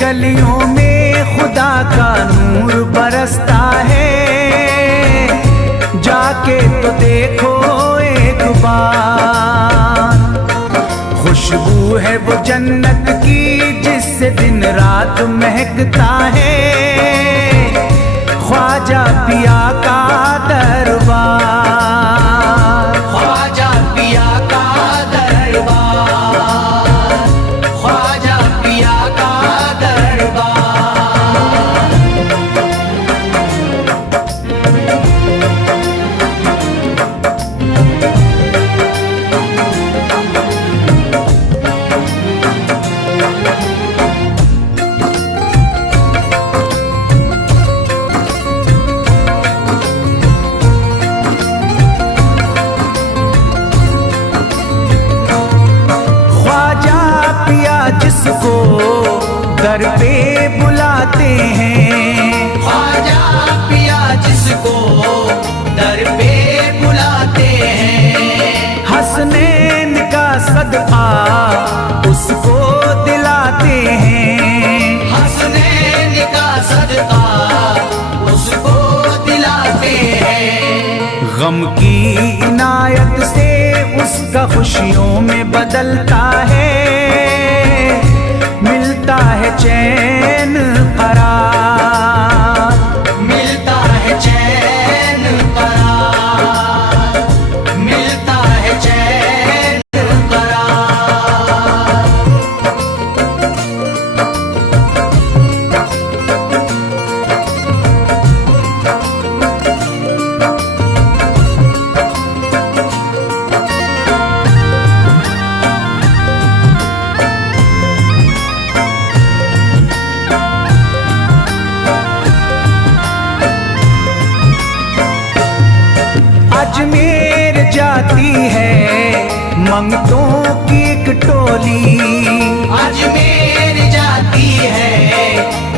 गलियों में खुदा का नूर बरसता है। जाके तो देखो एक बार, खुशबू है वो जन्नत की जिससे दिन रात महकता है। ख्वाजा पिया का दरबार, ख्वाजा पिया का दरबार, ख्वाजा पिया का दरबार। जिसको दर पे बुलाते हैं, ख्वाजा पिया जिसको दर पे बुलाते हैं। हसनैन का सदका उसको दिलाते हैं, हसनैन का सदका उसको दिलाते हैं। गम की इनायत से उसका खुशियों में बदलता है। मिलता है चैन करार, मिलता है चैन करार, मिलता है चैन करार। अजमेर जाती है मंगतों की एक टोली, अजमेर जाती है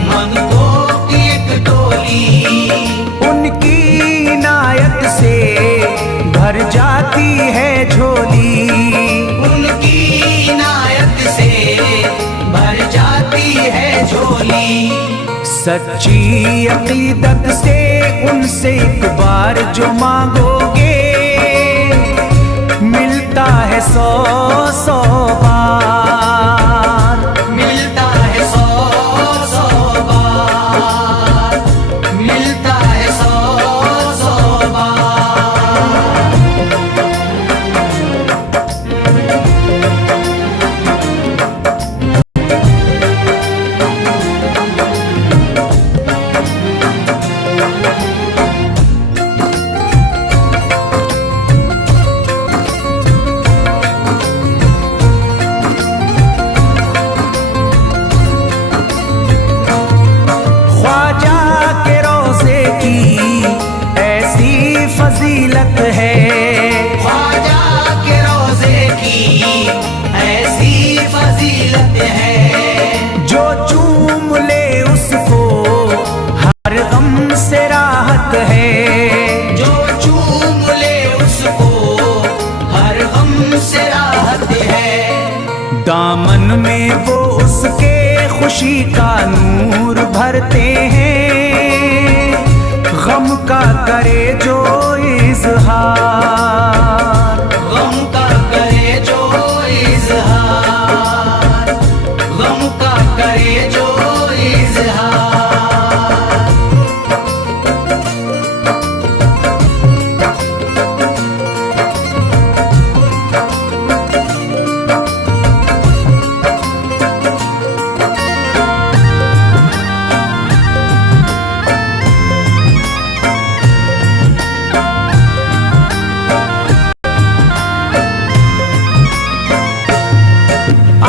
मंगतों की एक टोली। उनकी इनायत से भर जाती है झोली, उनकी इनायत से भर जाती है झोली। सच्ची अकीदत से उनसे एक बार जो मांगोगे मिलता है 100 बार, मिलता है 100 बार, मिलता है 100 बार। फजीलत है ख्वाजा के रोज़े की ऐसी फजीलत है। जो चूम ले उसको हर गम से राहत है, जो चूम ले उसको हर गम से राहत है। दामन में वो उसके खुशी का नूर भरते हैं। गम का करे जो इज़हार, गम का करे जो इज़हार, गम का करे जो इज़हार।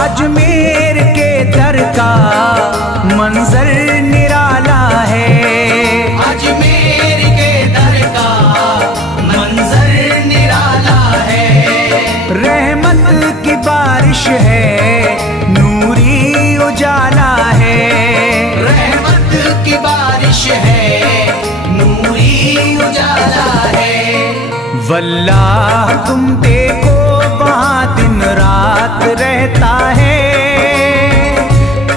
अजमेर के दर का मंजर निराला है, अजमेर के दर का मंजर निराला है। रहमत की बारिश है नूरी उजाला है, रहमत की बारिश है नूरी उजाला है। वल्लाह तुम देखो वहाँ दिन रात रहता है।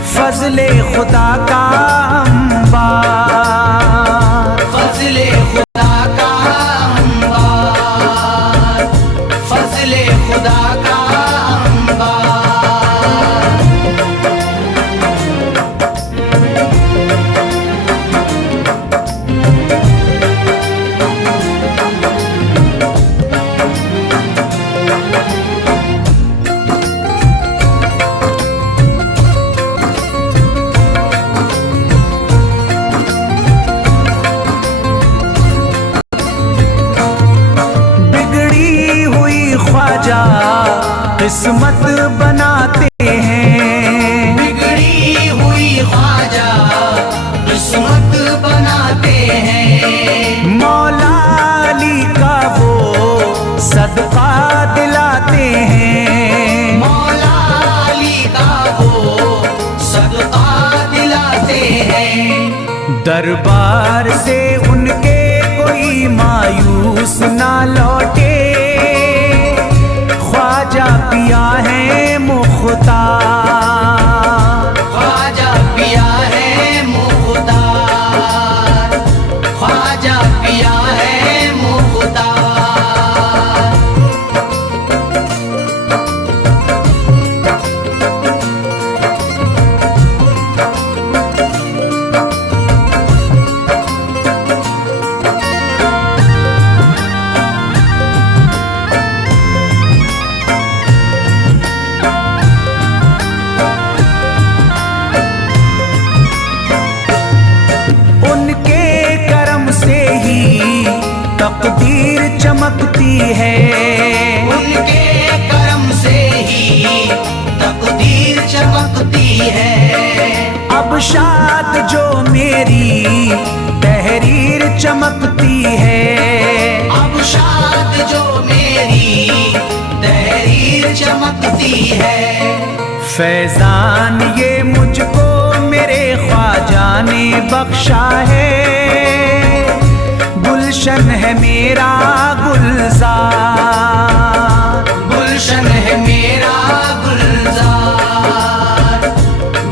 फजल फजले खुदा का अंबार, फजले खुदा का अंबार, फजले खुदा का अंबार। ख्वाजा किस्मत बनाते हैं, बिगड़ी हुई ख्वाजा किस्मत बनाते हैं। मौला अली का वो सदका दिलाते हैं, मौला अली का वो सदका दिलाते हैं। दरबार से उनके कोई मायूस ना लौटे, ख्वाजा पिया है मुख्तार, ख्वाजा पिया है मुख्तार, ख्वाजा पिया है मुख्तार। तकदीर चमकती है, उनके करम से ही तकदीर चमकती है। अब शाद जो मेरी तहरीर चमकती है, अब शाद जो मेरी तहरीर चमकती है। फैजान ये मुझको मेरे ख्वाजा ने बख्शा है, गुलशन है मेरा गुलजार, गुलशन है मेरा गुलजार,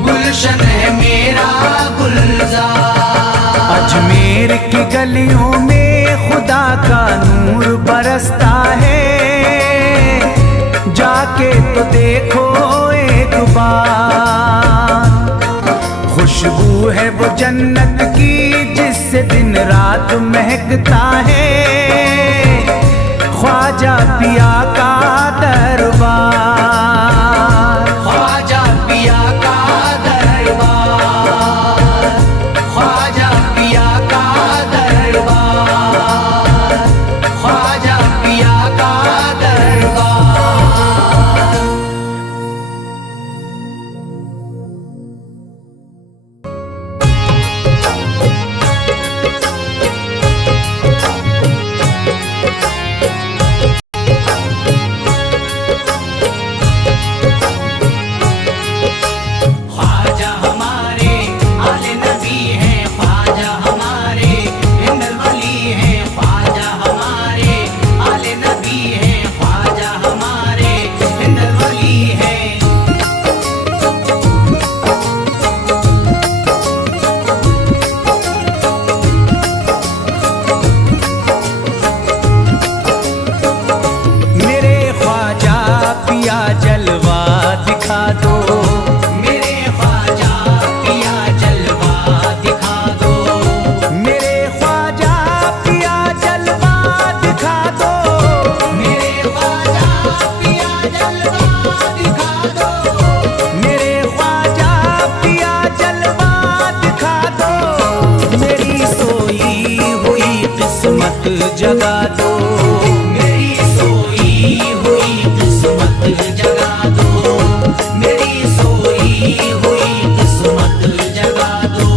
गुलशन है मेरा गुलजार। अजमेर की गलियों में खुदा का नूर बरसता है, जाके तो देखो एक बार, खुशबू है वो जन्नत की जिससे दिन रात महकता है, ख्वाजा पिया का दरबार, ख्वाजा पिया का दरबार, ख्वाजा पिया का दरबार, ख्वाजा पिया का दरबार। जगा दो, मेरी सोई हुई किस्मत जगा दो, मेरी सोई हुई किस्मत जगा दो।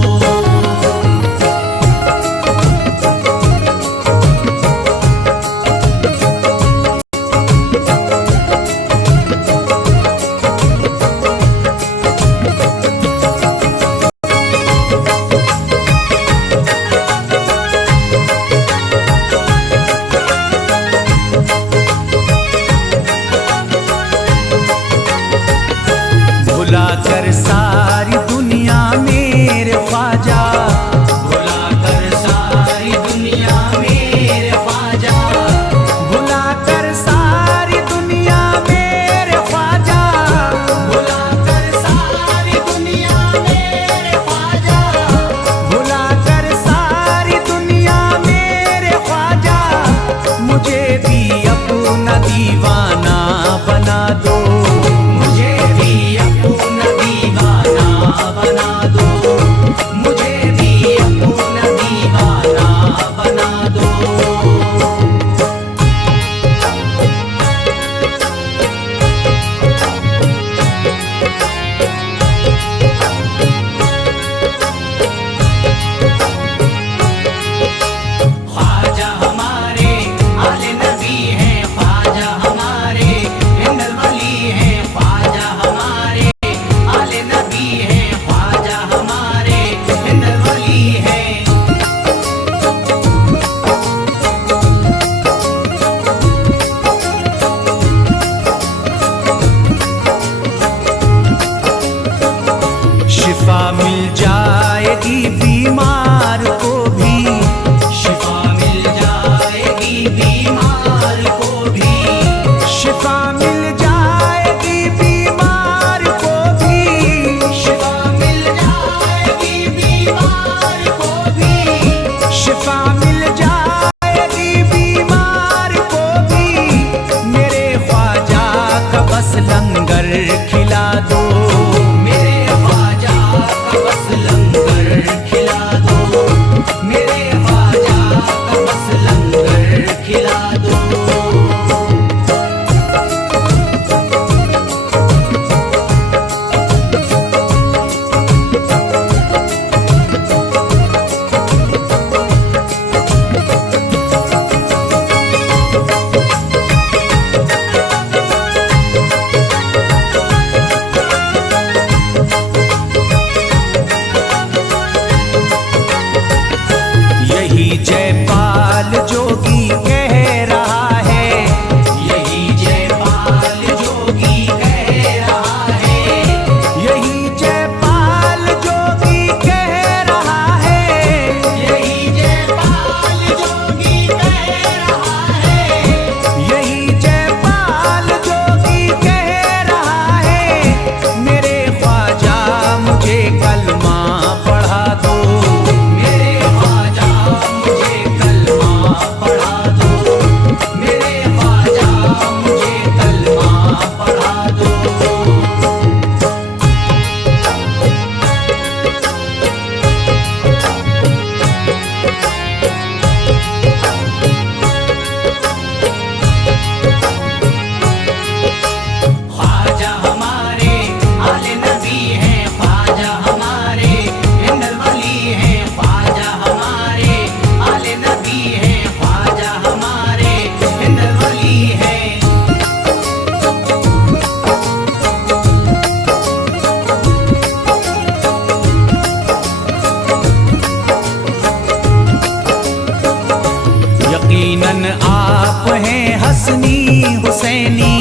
यकीनन आप हैं हसनी हुसैनी,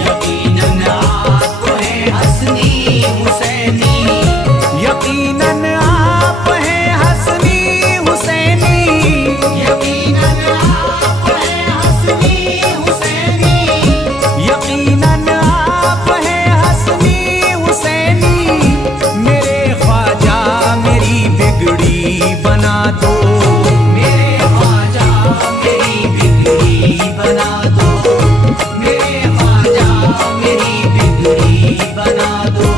यकीनन आप हैं हसनी हुसैनी, यकीनन आप हैं हसनी हुसैनी, यकीनन आप हैं हसनी हुसैनी, यकीनन आप हैं हसनी हुसैनी। मेरे ख्वाजा मेरी बिगड़ी बना दो, मेरे ख्वाजा मेरी बिगड़ी बना दो, मेरे ख्वाजा मेरी बिगड़ी बना दो।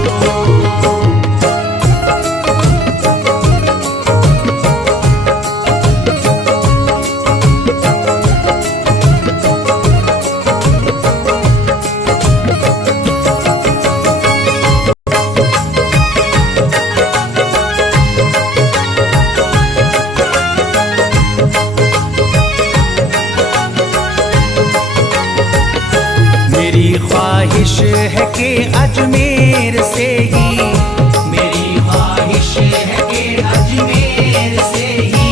मेरी ख्वाहिश है कि अजमेर से ही, मेरी ख्वाहिश है कि अजमेर से ही,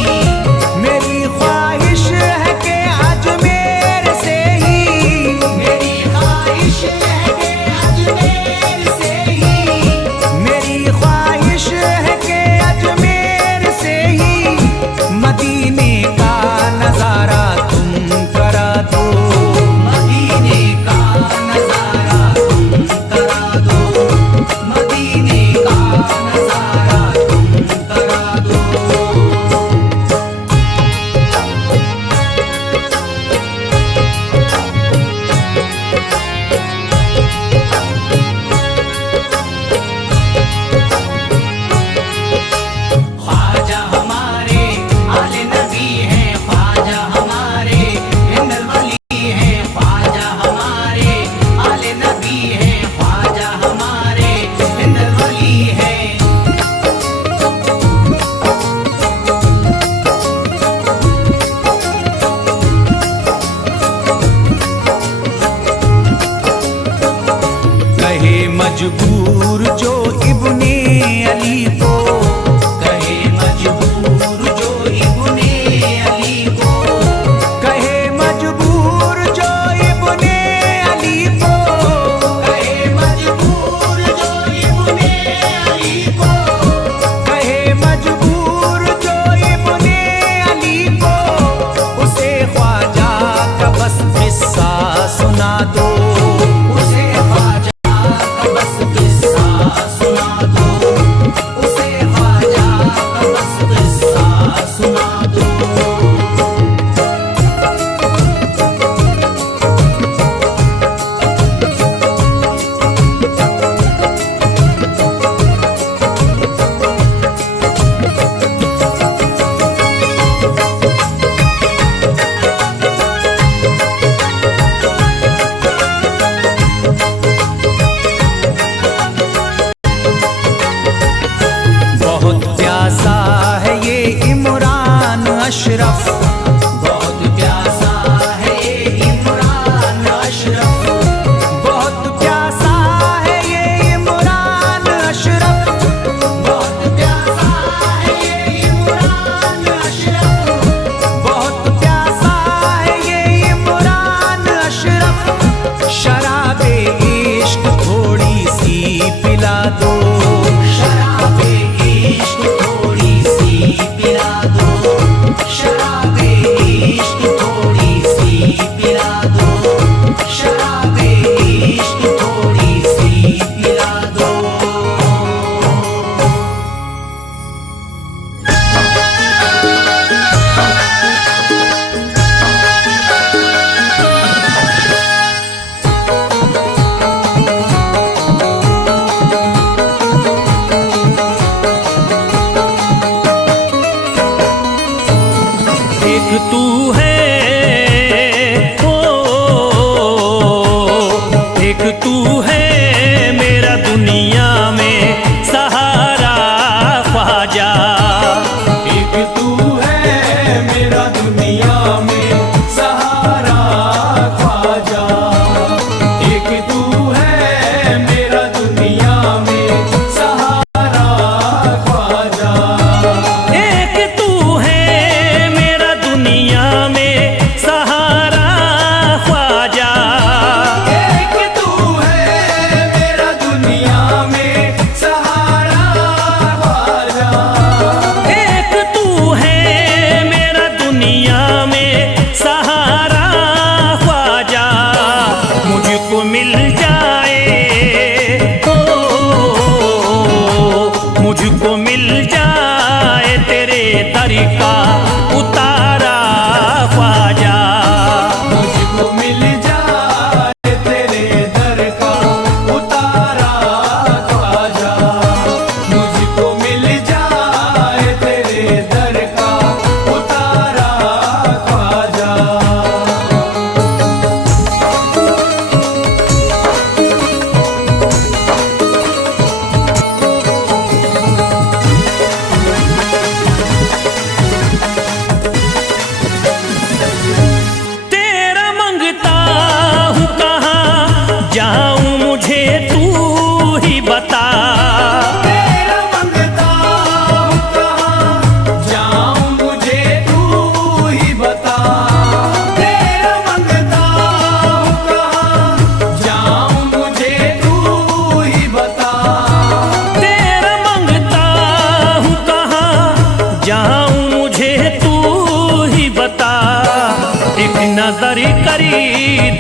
मेरी ख्वाहिश है कि अजमेर से ही, मेरी ख्वाहिश है कि अजमेर से ही, मेरी ख्वाहिश है कि अजमेर से ही मदीने का नजारा तुम करा दो, मदीने का नजारा तुम करा दो, मदीने का नजारा तुम करा दो। ख्वाजा हमारे आले नबी हैं, ख्वाजा हमारे हिंदल वली हैं, ख्वाजा हमारे आले नबी हैं, ख्वाजा हमारे हिंदल वली हैं। कहे मजबूर जो इब्ने अली को, कहे मजबूर जो इब्ने अली को, कहे मजबूर जो इब्ने अली को, कहे मजबूर जो इब्ने अली को, कहे मजबूर जो इब्ने अली को, उसे ख्वाजा का बस किस्सा सुना दो, उसे ख्वाजा का बस किस्सा सुना दो, उसे ख्वाजा का बस किस्सा सुना दो। बहुत प्यासा है ये इमरान अशरफ, बहुत प्यासा है ये इमरान अशरफ, बहुत प्यासा है ये इमरान अशरफ, बहुत प्यासा है ये इमरान अशरफ, बहुत प्यासा है ये इमरान अशरफ। शराबे इश्क थोड़ी सी पिला दो, शराबे इश्क थोड़ी सी पिला दो, शराबे इश्क थोड़ी सी पिला दो, शराबे इश्क थोड़ी सी पिला दो। एक तू है ओ, एक तू है मेरा दुनिया में सहारा ख्वाजा, एक तू है मेरा दुनिया में सहारा ख्वाजा, एक तू है मेरा दुनिया में सहारा ख्वाजा, एक तू है मेरा दुनिया में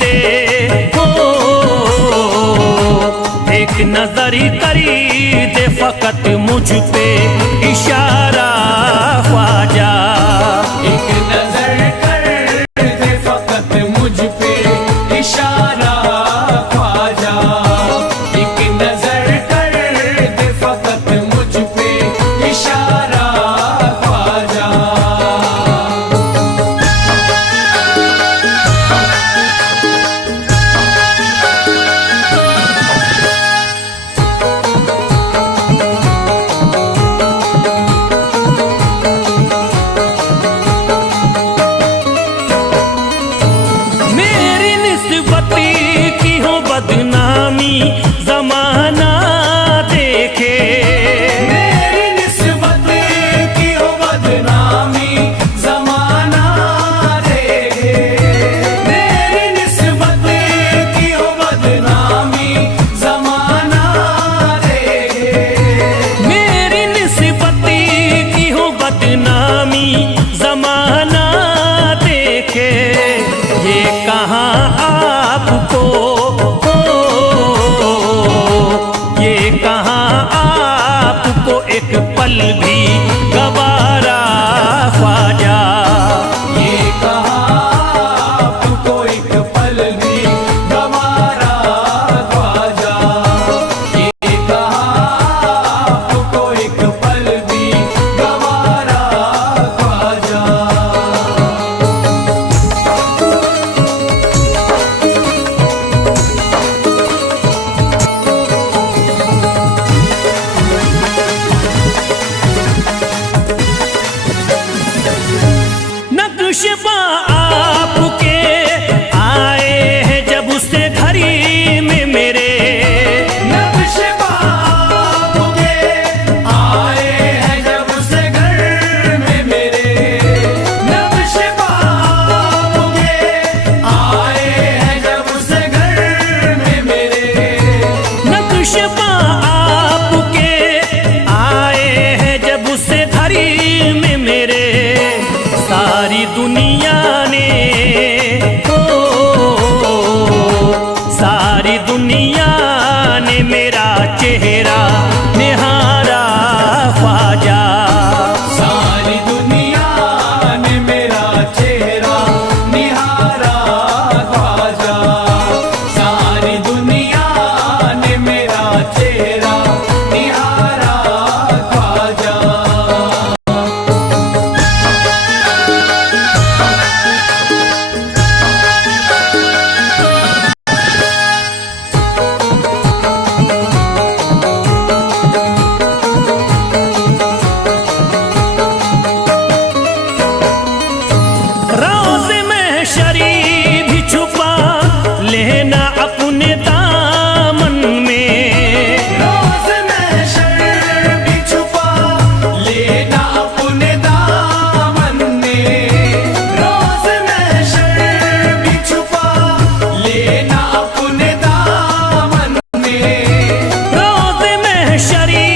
दे हो, एक नजर करी दे फकत मुझ पे इशारा ख्वाजा। एक नजर कर दे फकत मुझ पे इशारा ख्वाजा। एक नजर कर दे फकत मुझ पे इशारा ख्वाजा। मेरी निस्बती की हो बदनामी जमाना देखे, मेरी निस्बत की हो बदनामी जमाना देखे। मेरी निस्बत की हो बदनामी जमाना देखे। मेरी निस्बती की हो बदनामी जमाना देखे। ये कहाँ आपको हो, ये कहाँ आपको एक पल भी गवारा ख्वाजा। ये कहाँ आपको एक पल भी गवारा ख्वाजा। ये कहाँ आपको एक पल भी गवारा ख्वाजा। नक्शबा आपके आए हैं जब से घड़ी में मेरे, नक्शबा आपके आए हैं जब से घर में मेरे। नक्शबा आपके आए हैं जब से घर में मेरे। नक्शबा आपके आए हैं जब से घड़ी में मेरे। सारी दुनिया ने हो, सारी दुनिया ने मेरा चेहरा निहारा ख्वाजा। सारी दुनिया ने मेरा चेहरा निहारा ख्वाजा। सारी दुनिया ने मेरा चेहरा निहारा ख्वाजा। रोज़ महशरी भी छुपा लेना अपने दामन में। रोज़ महशर भी छुपा लेना अपने दामन में। रोज़ महशर भी छुपा लेना अपने दामन में। रोज़ महशरी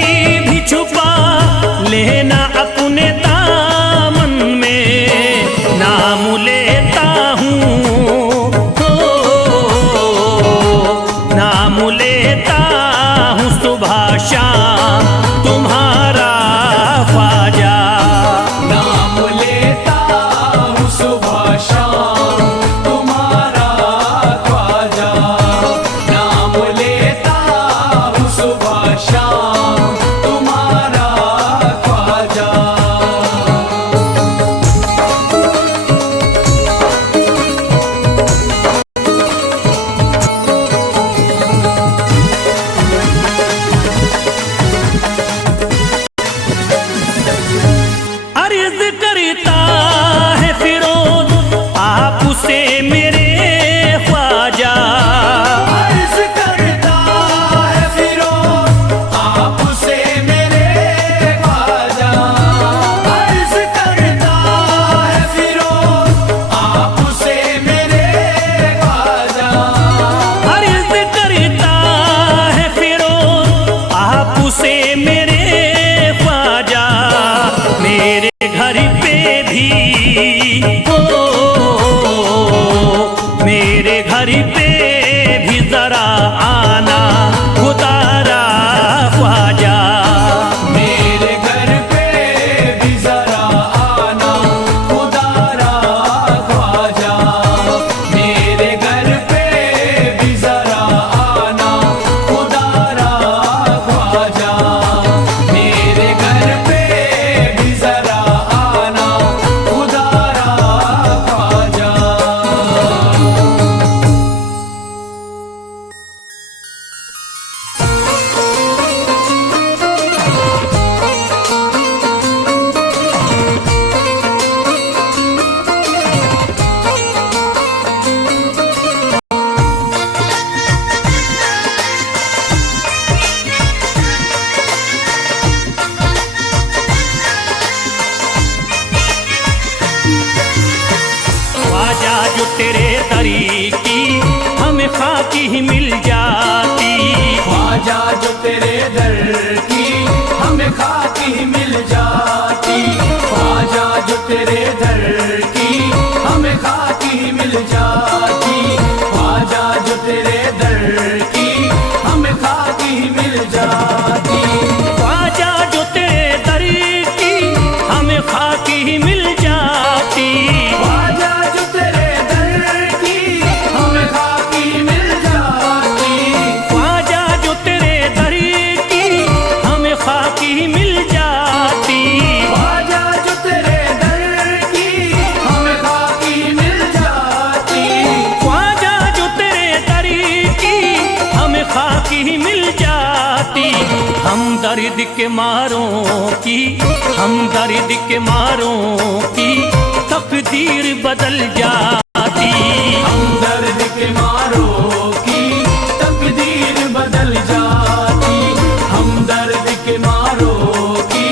भी छुपा लेना अपने दामन में। नाम लेता हूँ हो, नाम लेता हूँ सुबह शाम तुम्हारा ख्वाजा। नाम लेता हूँ सुबह शाम तुम्हारा ख्वाजा। नाम लेता हूँ सुबह शाम तुम्हारा ख्वाजा। अर्ज करता है फिरोज आपसे मेरे ख्वाजा। अर्ज करता है फिरोज आपसे मेरे ख्वाजा। अर्ज करता है फिरोज आपसे मेरे ख्वाजा। अर्ज करता है फिरोज आपसे मेरे ख्वाजा। मेरे घर पे भी हो, मेरे खाकी ही मिल जाती। ख्वाजा जो तेरे दर की हमें खाकी ही मिल जाती। ख्वाजा जो तेरे दर की हमें खाकी ही मिल जाती। ख्वाजा जो तेरे दर की हमें खाकी ही मिल जाती। ख्वाजा जो तेरे दर की हमें खाकी ही मिल जाती। ख्वाजा जो तेरे दर की हमें खाकी मिल जाती। ख्वाजा जो तेरे दर की हमें खाकी ही मिल जाती। ख्वाजा जो तेरे दर की हमें खाकी मिल जाती। ख्वाजा जो तेरे दर की हमें खाकी ही मिल जाती। हम दर्द के मारों की, हम दर्द के मारों की तकदीर बदल जाती। हम दर्द के मारों की तकदीर बदल जाती। हम दर्द के मारों की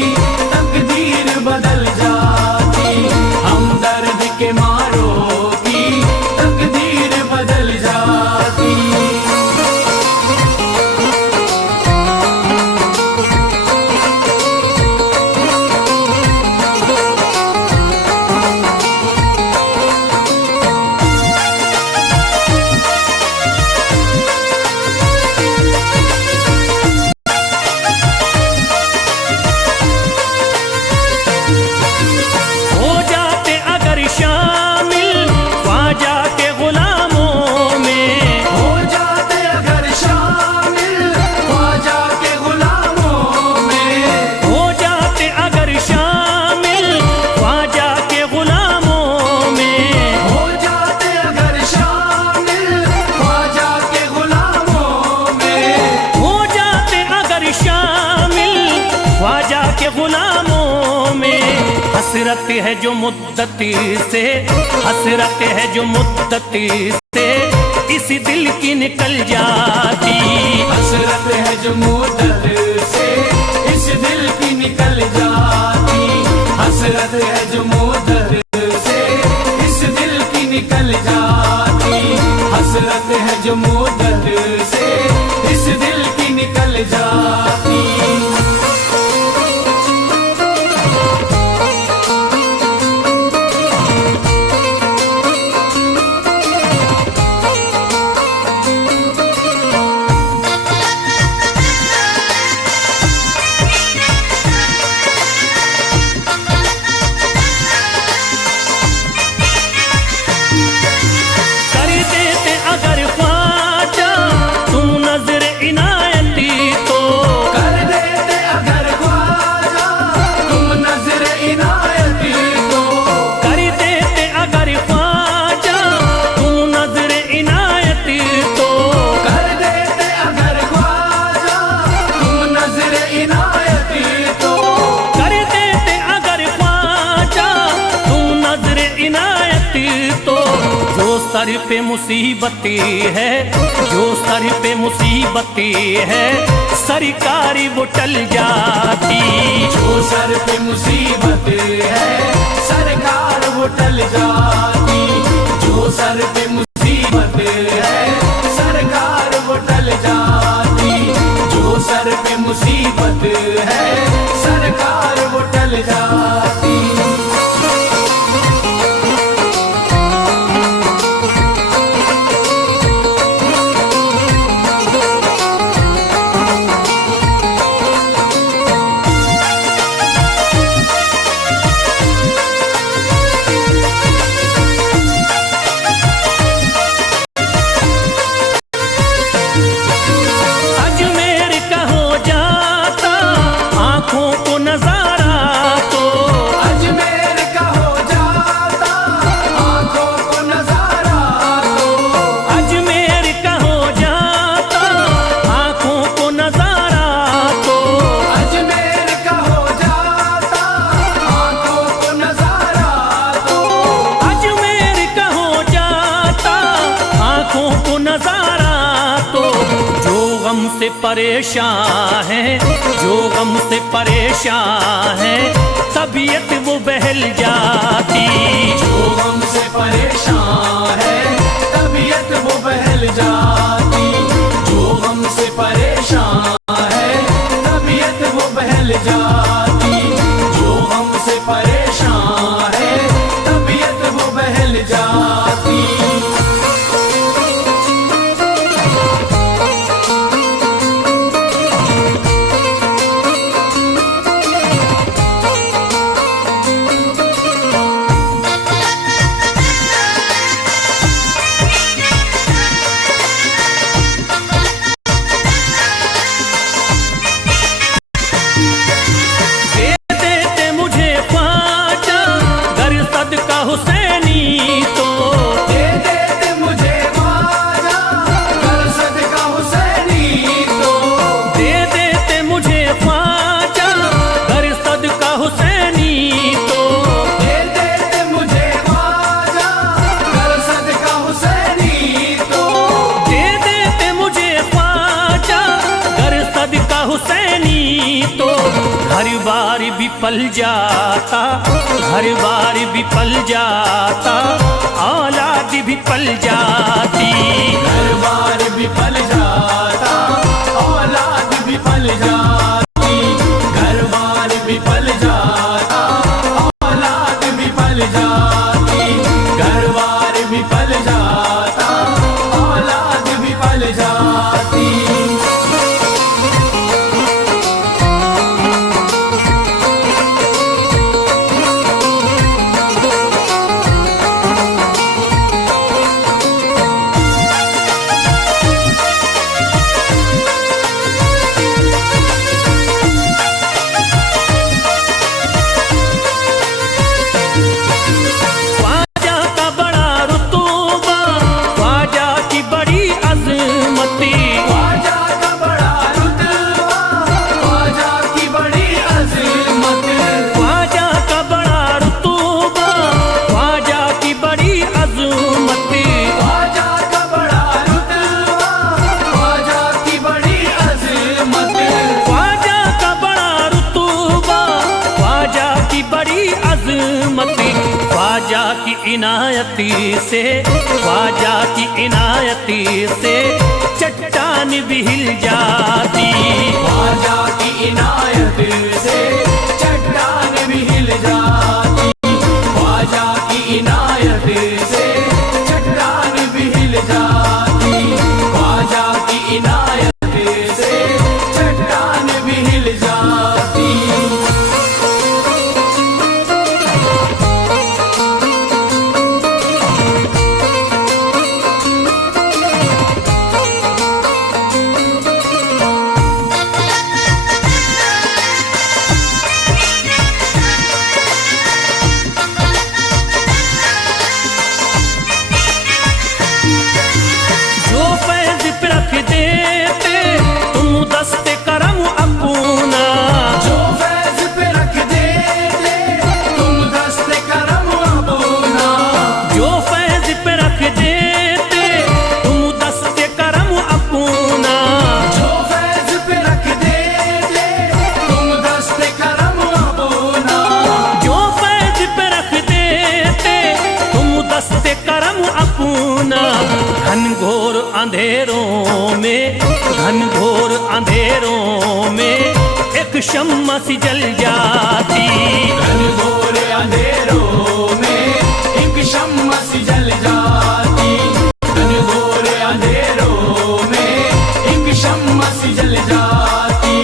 तकदीर बदल जाती। हम दर्द के मारों की तकदीर बदल जाती। हो जाते अगर शामिल ख्वाजा के गुलामों में। हो जाते अगर शामिल ख्वाजा के गुलामों में। हो जाते अगर शामिल ख्वाजा के गुलामों में। हो जाते अगर शामिल ख्वाजा के गुलामों में। हो जाते अगर शामिल ख्वाजा के गुलामों में। हसरत है जो मुद्दती से, हसरत है जो मुद्दती से इस दिल की निकल जाती। हसरत है जो मुद्दत से इस दिल की निकल जाती। हसरत है जो मुद्दत से इस दिल की निकल जाती। हसरत है जो मुद्दत से इस दिल की निकल जाती। कर देते अगर ख्वाजा तुम नजर इनायती तो। कर देते अगर ख्वाजा तुम नजर इनायती तो। कर देते अगर ख्वाजा तुम नजर इनायती तो। कर देते अगर ख्वाजा तुम नजर इनायती तो। कर देते अगर ख्वाजा तुम नजर इनायती तो। जो सर पे मुसीबती है, जो सर पे मुसीबती है सरकारी वो टल जाती। जो सर पे मुसीबत है सरकार वो टल जाती। जो सर पे मुसीबत है सरकार वो टल जाती। जो सर पे मुसीबत है सरकार वो टल जाती। अजमेर का हो जाता आंखों को नजारा तो। अजमेर का हो जाता आंखों को नजारा तो। अजमेर का हो जाता आंखों को नजारा तो। अजमेर का हो जाता आंखों को नजारा तो। अजमेर का हो जाता आंखों को नजारा तो। जो गम से परेशान है, जो गम से परेशान है तबीयत वो बहल जाती। जो गम से परेशान है तबीयत वो बहल जाती। निकल जाती। हुसैनी तो दे दे मुझे ख्वाजा कर सदका हुसैनी तो दे देते मुझे ख्वाजा कर सदका हुसैनी तो दे दे मुझे ख्वाजा कर सदका हुसैनी तो दे देते मुझे ख्वाजा कर सदका हुसैनी तो हर बार भी पल जाता, हर बार भी पल जाता, औलाद भी पल जाती। हर बार भी पल जाता, औलाद भी पल जाती। घर बार भी पल जाता, औलाद भी पल जाती। घर बार भी पल जाता, औलाद भी पल जाती। ख्वाजा की इनायती से, ख्वाजा की इनायती से चट्टान भी हिल जाती। ख्वाजा की इनायत से चट्टान भी हिल जाती। ख्वाजा की इनायत से चट्टान भी हिल जाती। ख्वाजा की इनायत से चट्टान भी हिल जाती। घनघोर अंधेरों में, घनघोर अंधेरों में एक शम्मा सी जल जाती। घनघोर अंधेरों में एक शम्मा सी जल जाती। घनघोर अंधेरों में एक शम्मा सी जल जाती।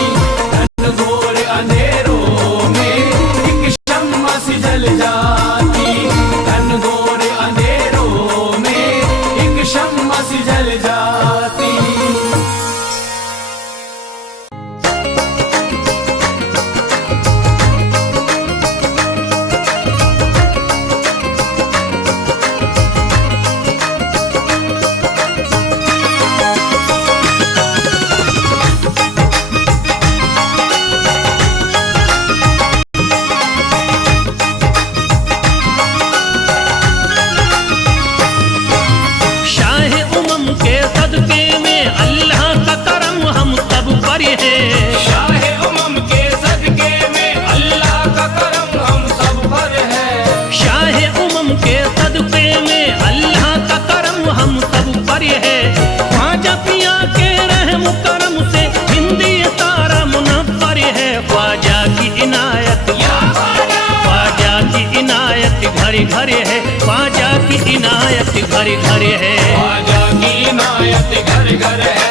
घनघोर अंधेरों में एक शम्मा सी जल जाती। घनघोर अंधेरों में एक शम्मा सी जल जाती। घरे घरे है ख्वाजा की इनायत घर घर है, ख्वाजा की इनायत घर घर है।